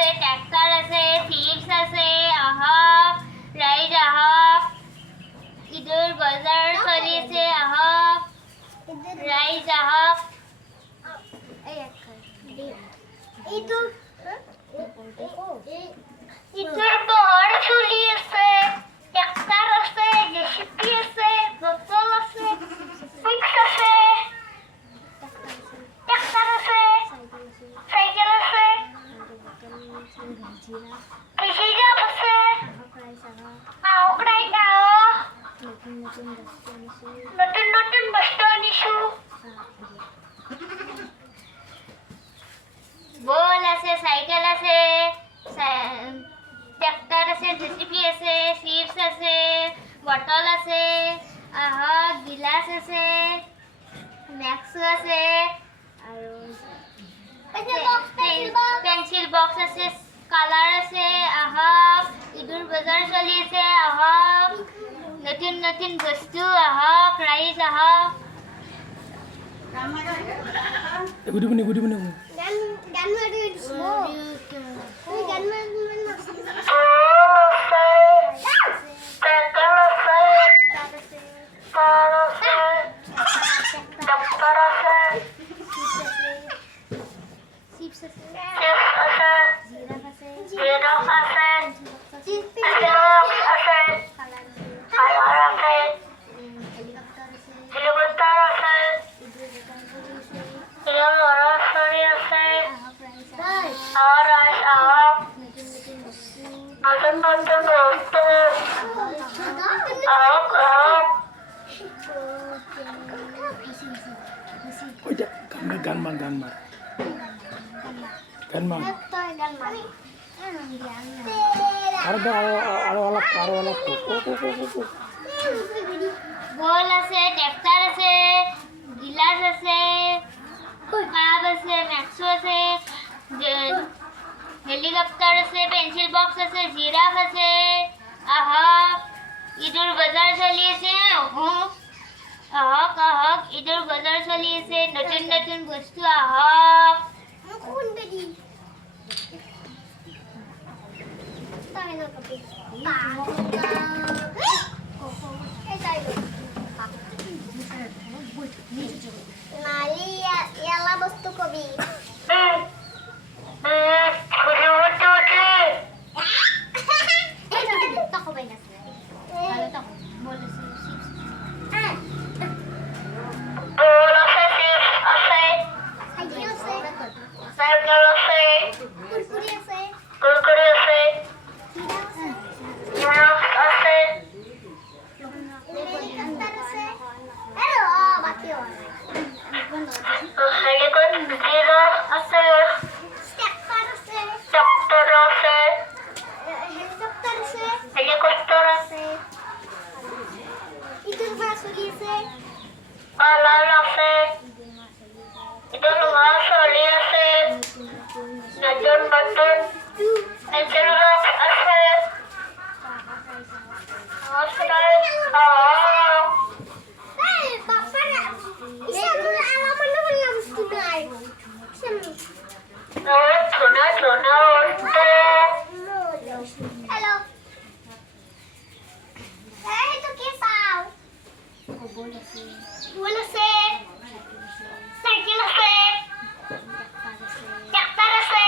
আছে, ট্ৰেক্টৰ আছে, চিপছ আছে, আহক ৰাইজ আহক, ঈদৰ বজাৰ চলিছে, আহক ৰাইজ আহক। ঈদৰ বজাৰ চলি আছে, ট্ৰেক্টৰ আছে, জেচিপি আছে, বটল আছে, চিপছ আছে, ট্ৰেক্টৰ আছে, চাইকেল আছে, জিৰাফ আছে, আহক ৰাইজ আহক, নতুন নতুন বস্তু আনিছো। বল আছে, চাইকেল আছে, ট্ৰেক্টৰ আছে, জেচিপি আছে, চিপছ আছে, বটল আছে, আহক গিলাচ আছে, মেক্সো আছে, আৰু পেঞ্চিল বক্স আছে, কালাৰ আছে, আহক ঈদৰ বজাৰ চলি আছে, আহক নতুন নতুন বস্তু, আহক ৰাইজ আহক। বল আছে, ট্ৰেক্টৰ আছে, গিলাচ আছে, কাপ আছে, মেক্সো আছে, হেলিকপ্টাৰ আছে, পেঞ্চিল বক্স আছে, জিৰাফ আছে, আহক ঈদৰ বজাৰ চলি আছে, আহক আহক ঈদৰ বজাৰ চলি আছে, নতুন নতুন বস্তু আহক। বস্তু কবি চাইকেল আছে, ট্ৰেক্টৰ আছে,